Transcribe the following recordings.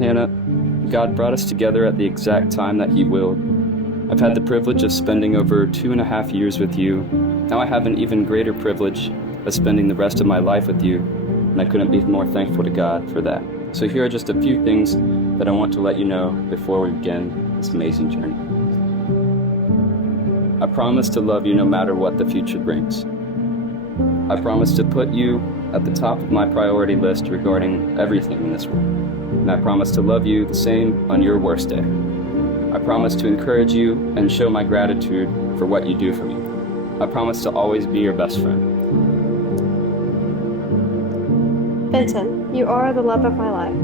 Hannah, God brought us together at the exact time that He willed. I've had the privilege of spending over 2.5 years with you. Now I have an even greater privilege of spending the rest of my life with you, and I couldn't be more thankful to God for that. So here are just a few things that I want to let you know before we begin this amazing journey. I promise to love you no matter what the future brings. I promise to put you at the top of my priority list regarding everything in this world. And I promise to love you the same on your worst day. I promise to encourage you and show my gratitude for what you do for me. I promise to always be your best friend. Benton, you are the love of my life.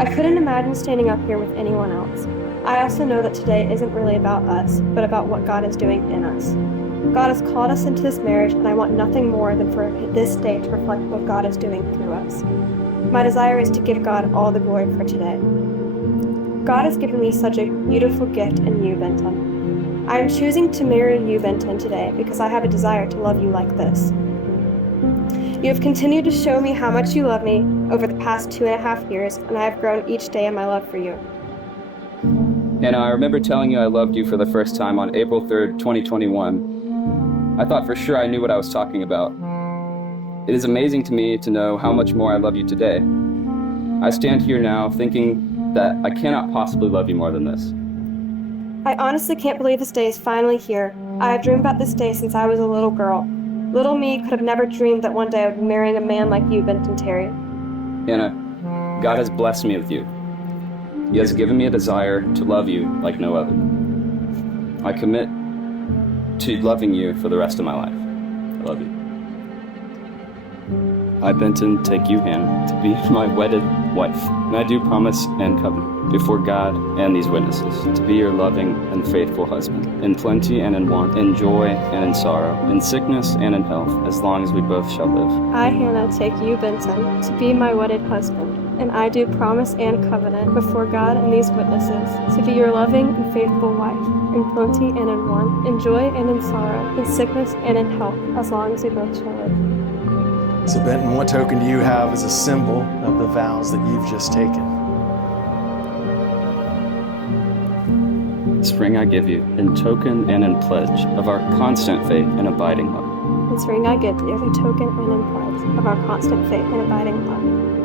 I couldn't imagine standing up here with anyone else. I also know that today isn't really about us, but about what God is doing in us. God has called us into this marriage, and I want nothing more than for this day to reflect what God is doing through us. My desire is to give God all the glory for today. God has given me such a beautiful gift in you, Benton. I am choosing to marry you, Benton, today because I have a desire to love you like this. You have continued to show me how much you love me over the past 2.5 years, and I have grown each day in my love for you. Hannah, I remember telling you I loved you for the first time on April 3rd, 2021. I thought for sure I knew what I was talking about. It is amazing to me to know how much more I love you today. I stand here now thinking that I cannot possibly love you more than this. I honestly can't believe this day is finally here. I have dreamed about this day since I was a little girl. Little me could have never dreamed that one day I would be marrying a man like you, Benton Terry. Hannah, God has blessed me with you. He has given me a desire to love you like no other. I commit to loving you for the rest of my life. I love you. I, Benton, take you, Hannah, to be my wedded wife, and I do promise and covenant before God and these witnesses to be your loving and faithful husband, in plenty and in want, in joy and in sorrow, in sickness and in health, as long as we both shall live. I, Hannah, take you, Benton, to be my wedded husband, and I do promise and covenant before God and these witnesses to be your loving and faithful wife, in plenty and in want, in joy and in sorrow, in sickness and in health, as long as we both shall live. So Benton, what token do you have as a symbol of the vows that you've just taken? This ring I give you in token and in pledge of our constant faith and abiding love. This ring I give you in token and in pledge of our constant faith and abiding love.